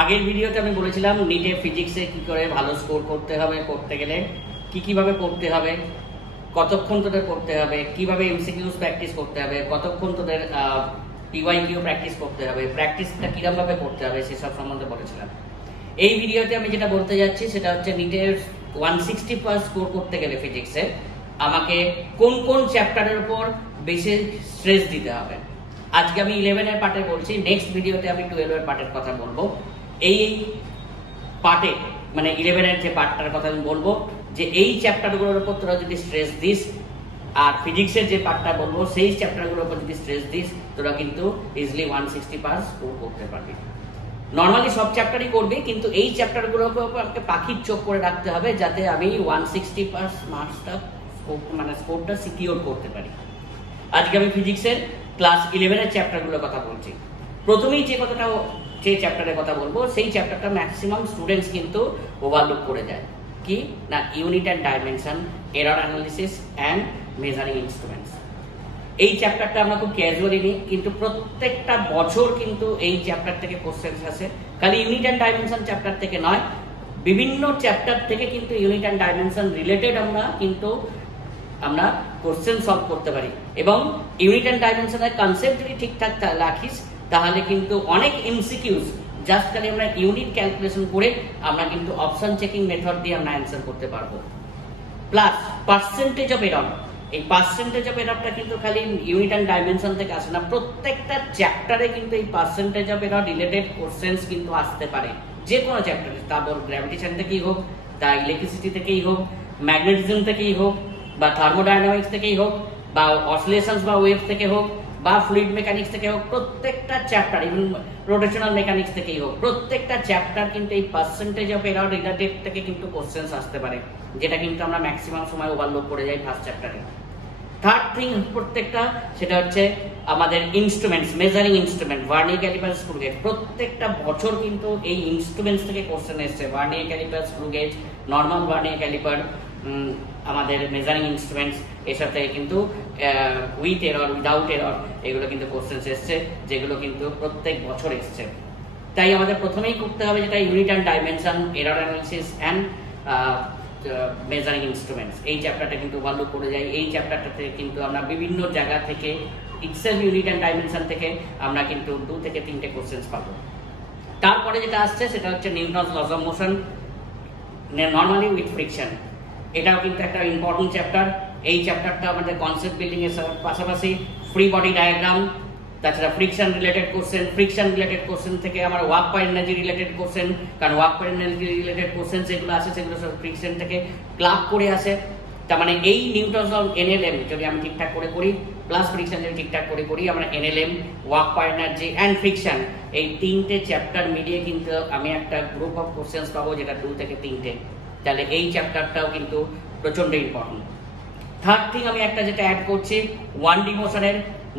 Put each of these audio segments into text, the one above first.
আগের ভিডিওতে আমি বলেছিলাম নিটে ফিজিক্সে কি করে ভালো স্কোর করতে হবে, করতে গেলে কিভাবে পড়তে হবে, কতক্ষণ তোদের পড়তে হবে, কিভাবে এমসিকিউস প্র্যাকটিস করতে হবে, কতক্ষণ তোদের পিওয়াইকিউ প্র্যাকটিস করতে হবে, প্র্যাকটিসটা কিরকম ভাবে করতে হবে সেসব সম্বন্ধে বলেছিলাম। এই ভিডিওতে আমি যেটা বলতে যাচ্ছি সেটা হচ্ছে নিটের 160+ স্কোর করতে গেলে ফিজিক্সে আমাকে কোন কোন চ্যাপ্টারের উপর বেশি স্ট্রেস দিতে হবে। আজকে আমি 11 এর পার্টে বলছি, নেক্সট ভিডিওতে আমি 12 এর পার্টের কথা বলবো। এই পার্টে মানে 11 এর যে পার্টটার কথা আমি বলবো যে এই চ্যাপ্টারগুলোর উপর তোরা যদি স্ট্রেস দিস, আর ফিজিক্সের যে পার্টটা বলবো সেই চ্যাপ্টারগুলোর উপর যদি স্ট্রেস দিস, তোরা কিন্তু ইজিলি 160+ স্কোর করতে পারবি। নর্মালি সব চ্যাপ্টারই করবি, কিন্তু এই চ্যাপ্টারগুলোর উপর আমাকে পাখির চোখ করে রাখতে হবে যাতে আমি 160+ মার্কসটা মানে স্কোরটা সিকিউর করতে পারি। আজকে আমি ফিজিক্সের ক্লাস 11 এর চ্যাপ্টারগুলোর কথা বলছি। প্রথমেই যে চ্যাপ্টারের কথা বলবো সেই চ্যাপ্টারটা ম্যাক্সিমাম স্টুডেন্টস কিন্তু ওভারলুক করে যায়। কি না, unit and dimension, error analysis and measuring instruments. এই চ্যাপ্টারটা আমরা খুব ক্যাজুয়ালি নিই, কিন্তু প্রত্যেকটা বছর কিন্তু এই চ্যাপ্টার থেকে কোশ্চেন্স আসে। খালি ইউনিট অ্যান্ড ডাইমেনশন চ্যাপ্টার থেকে নয়, বিভিন্ন চ্যাপ্টার থেকে কিন্তু ইউনিট অ্যান্ড ডাইমেনশন রিলেটেড আমরা কোশ্চেন সলভ করতে পারি। এবং ইউনিট অ্যান্ড ডাইমেনশনের কনসেপ্ট যদি ঠিকঠাক রাখিস তাহলে কিন্তু অনেক এমসিকিউস জাস্ট খালি আমরা ইউনিট ক্যালকুলেশন করে আমরা কিন্তু অপশন চেকিং মেথড দিয়ে আমরা অ্যান্সার করতে পারবো। প্লাস পার্সেন্টেজ অফ এরর, এই পার্সেন্টেজ অফ এররটা কিন্তু খালি ইউনিট অ্যান্ড ডাইমেনশন থেকে আসে না, প্রত্যেকটা চ্যাপ্টারে কিন্তু এই percentage of error related questions কিন্তু আসতে পারে। যে কোনো চ্যাপ্টারে, তা বল গ্র্যাভিটেশন থেকেই হোক, তা ইলেকট্রিসিটি থেকেই হোক, ম্যাগনেটিজম থেকেই হোক, বা থার্মোডাইনামিক্স থেকেই হোক, বা অসিলেশনস বা ওয়েভ থেকে হোক, বা ফ্লুইড মেকানিক্স থেকে হোক, প্রত্যেকটা চ্যাপ্টার, ইভেন রোটেশনাল মেকানিক্স থেকেই হোক, প্রত্যেকটা চ্যাপ্টার কিন্তু এই পার্সেন্টেজ অফ এরর রিলেটেড থেকে কিন্তু কোশ্চেন্স আসতে পারে, যেটা কিন্তু আমরা ম্যাক্সিমাম সময় ওভারলোড করে যাই ফার্স্ট চ্যাপ্টারে। থার্ড থিং প্রত্যেকটা সেটা হচ্ছে আমাদের instruments, measuring instrument, vernier caliper, screw gauge. প্রত্যেকটা বছর কিন্তু এই ইনস্ট্রুমেন্টস থেকে কোশ্চেন এসছে। Vernier caliper, screw gauge, normal vernier caliper, আমাদের মেজারিং ইনস্ট্রুমেন্টস, এর সাথে কিন্তু উইথ এরর, উইদাউট এরর, এগুলো কিন্তু কোশ্চেন এসছে, যেগুলো কিন্তু প্রত্যেক বছর এসছে। তাই আমাদের প্রথমেই করতে হবে যেটা unit and dimension, error analysis and measuring instruments. এই চ্যাপ্টারটা কিন্তু ওভারলুক করে যায়। এই চ্যাপ্টারটাতে কিন্তু আমরা বিভিন্ন জায়গা থেকে ইটসেলফ ইউনিট অ্যান্ড ডাইমেনশন থেকে আমরা কিন্তু 2 থেকে 3টে কোশ্চেন্স পাবো। তারপরে যেটা আসছে সেটা হচ্ছে Newton's loss of motion, normally with friction. এটাও কিন্তু একটা ইম্পর্টেন্ট চ্যাপ্টার। এই চ্যাপ্টারটা আমাদের কনসেপ্ট বিল্ডিং এর পাশাপাশি ফ্রি বডি ডায়াগ্রাম, তাছাড়া ফ্রিকশন রিলেটেড কোশ্চেন থেকে আমার work per energy related question, কারণ work per energy related question যেগুলো আসে সেগুলো সব ফ্রিকশন থেকে ক্লাব করে আসে। তার মানে এই নিউটনস অফ এনএলএম যদি আমি ঠিকঠাক করে করি, প্লাস ফ্রিকশন যদি ঠিকঠাক করে করি, আমরা NLM, work per energy and friction, এই 3টে চ্যাপ্টার মিলিয়ে কিন্তু আমি একটা গ্রুপ অফ কোশ্চেন্স পাবো যেটা 2 থেকে 3টে। তাহলে এই চ্যাপ্টারটাও কিন্তু প্রচন্ড ইম্পর্টেন্ট। থার্ড থিং আমি একটা যেটা অ্যাড করছি 1D মোশনের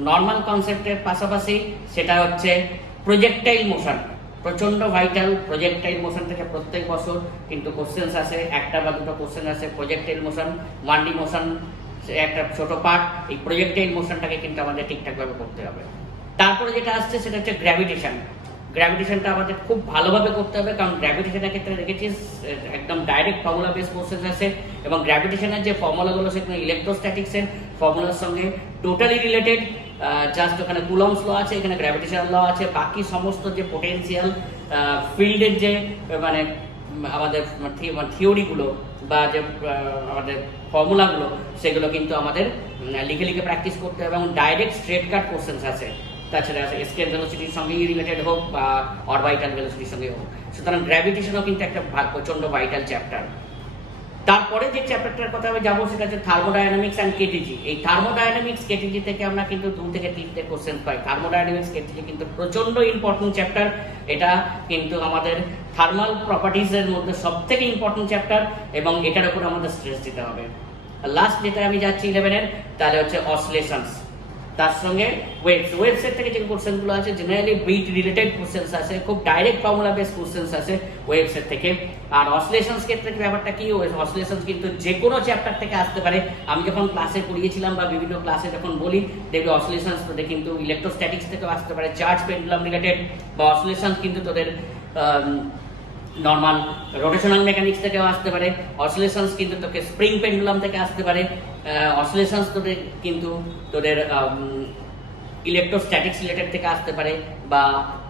নর্মাল কনসেপ্টের পাশাপাশি, সেটা হচ্ছে প্রজেক্টাইল মোশন। প্রচন্ড ভাইটাল। প্রজেক্টাইল মোশন থেকে প্রত্যেক বছর কিন্তু কোশ্চেন্স আসে, একটা বা দুটো কোশ্চেন আসে। প্রজেক্টাইল মোশন, 1D মোশন একটা ছোট পার্ট। এই প্রজেক্টাইল মোশনটাকে কিন্তু আমাদের ঠিকঠাকভাবে করতে হবে। তারপরে যেটা আসছে সেটা হচ্ছে গ্র্যাভিটেশন। গ্র্যাভিটেশনটা আমাদের খুব ভালোভাবে করতে হবে, কারণ গ্র্যাভিটেশনের ক্ষেত্রে দেখেছিস একদম ডাইরেক্ট ফর্মুলা বেস কোশ্চেন আছে, এবং গ্র্যাভিটেশনের যে ফর্মুলাগুলো সেগুলো ইলেকট্রোস্ট্যাটিক্সের ফর্মুলার সঙ্গে টোটালি রিলেটেড। জাস্ট ওখানে কুলম্বস ল আছে, এখানে গ্র্যাভিটেশনাল ল আছে। বাকি সমস্ত যে পোটেনশিয়াল ফিল্ডের যে মানে আমাদের থিওরিগুলো বা যে আমাদের ফর্মুলাগুলো, সেগুলো কিন্তু আমাদের লিখে প্র্যাকটিস করতে হবে, এবং ডাইরেক্ট স্ট্রেট কাট কোশ্চেন্স আছে। তাছাড়া এসকেপ ভেলোসিটির সঙ্গেই রিলেটেড হোক বা অরবিটাল ভেলোসিটির সঙ্গে হোক। সুতরাং গ্র্যাভিটেশনও কিন্তু একটা প্রচন্ড ভাইটাল চ্যাপ্টার। তারপরে যে চ্যাপ্টারটার কথা আমি যাবো সেটা হচ্ছে থার্মোডাইনামিক্স অ্যান্ড কেটিজি। এই থার্মোডাইনামিক্স কেটিজি থেকে আমরা কিন্তু 2 থেকে 3টে কোশ্চেন পাই। থার্মোডাইনামিক্স কেটিজি কিন্তু প্রচন্ড ইম্পর্টেন্ট চ্যাপ্টার। এটা কিন্তু আমাদের থার্মাল প্রপার্টিজ এর মধ্যে সবথেকে ইম্পর্টেন্ট চ্যাপ্টার, এবং এটার উপর আমাদের স্ট্রেস দিতে হবে। লাস্ট যেটা আমি যাচ্ছি 11 এর, তাহলে হচ্ছে অসিলেশনস, তার সঙ্গে ওয়েভসের থেকে যে কোশ্চেনগুলো আছে জেনারেলি বিট রিলেটেড কোশ্চেন্স আছে, খুব ডাইরেক্ট ফর্মুলা বেস কোশ্চেন্স আছে ওয়েভসের থেকে। আর অসিলেশনস ক্ষেত্রে ব্যাপারটা কি, অসিলেশনস কিন্তু যে কোনো চ্যাপ্টার থেকে আসতে পারে। আমি যখন ক্লাসে পড়িয়েছিলাম বা বিভিন্ন ক্লাসে যখন বলি, দেখবে অসিলেশনস তোদের কিন্তু ইলেকট্রোস্ট্যাটিক্স থেকেও আসতে পারে, চার্জ পেন্ডুলাম রিলেটেড, বা অসিলেশনস কিন্তু তোদের নর্মাল রোটেশনাল মেকানিক্স থেকেও আসতে পারে, অসিলেশনস কিন্তু তোকে স্প্রিং পেন্ডুলাম থেকে আসতে পারে, অসিলেশনস তোদের কিন্তু তোদের ইলেকট্রোস্ট্যাটিক্স রিলেটেড থেকে আসতে পারে বা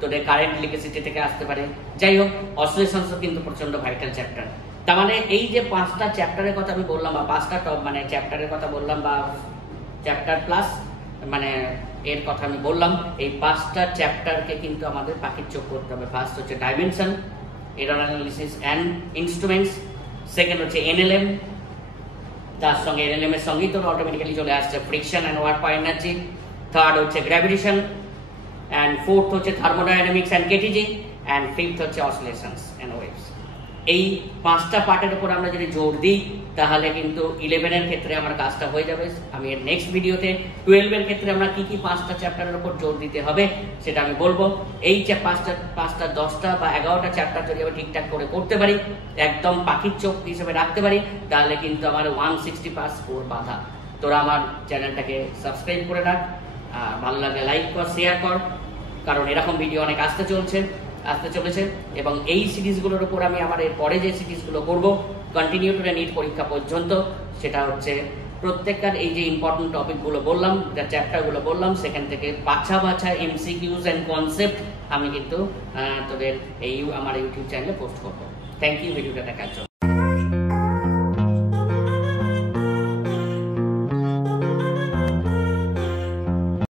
তোদের কারেন্ট ইলেকট্রিসিটি থেকে আসতে পারে। যাই হোক, অসিলেশনসও কিন্তু প্রচন্ড ভাইটাল চ্যাপ্টার। তার মানে এই যে 5টা চ্যাপ্টারের কথা আমি বললাম বা 5টা মানে চ্যাপ্টারের কথা বললাম বা চ্যাপ্টার প্লাস মানে এর কথা আমি বললাম, এই 5টা চ্যাপ্টারকে কিন্তু আমাদের পাখির চোখ করতে হবে। ফার্স্ট হচ্ছে dimension, error analysis and instruments, second হচ্ছে এনএলএম, তার সঙ্গে এনএলএম এর সঙ্গেই তো অটোমেটিক্যালি চলে আসছে friction and work power energy, third হচ্ছে গ্র্যাভিটেশন, অ্যান্ড ফোর্থ হচ্ছে থার্মোডাইনামিক্স অ্যান্ড কেটিজি, অ্যান্ড ফিফথ হচ্ছে অসিলেশনস অ্যান্ড ওয়েভস। এই 5টা পার্টের উপর আমরা যদি জোর দিই তাহলে কিন্তু 11 এর ক্ষেত্রে আমার কাজটা হয়ে যাবে। আমি এর নেক্সট ভিডিওতে 12 এর ক্ষেত্রে আমরা কি 5টা চ্যাপ্টারের উপর জোর দিতে হবে সেটা আমি বলবো। এই 5টা 10টা বা 11টা চ্যাপ্টার যদি আমি ঠিকঠাক করে করতে পারি, একদম পাখির চোখ হিসেবে রাখতে পারি, তাহলে কিন্তু আমার 160 স্কোর বাধা। তোরা আমার চ্যানেলটাকে সাবস্ক্রাইব করে রাখ, ভালো লাগলে লাইক কর, শেয়ার কর, কারণ এরকম ভিডিও অনেক আসতে চলেছে এবং এই সিরিজগুলোর উপর আমি আমার এর পরে যে সিরিজগুলো করব কন্টিনিউ টু নিট পরীক্ষা পর্যন্ত, সেটা হচ্ছে প্রত্যেকটার এই যে ইম্পর্টেন্ট টপিকগুলো বললাম, চ্যাপ্টারগুলো বললাম, সেখান থেকে বাছা এমসিকিউজ অ্যান্ড কনসেপ্ট আমি কিন্তু তোদের এই আমার ইউটিউব চ্যানেলে পোস্ট করবো। থ্যাংক ইউ ভিডিওটা দেখার জন্য।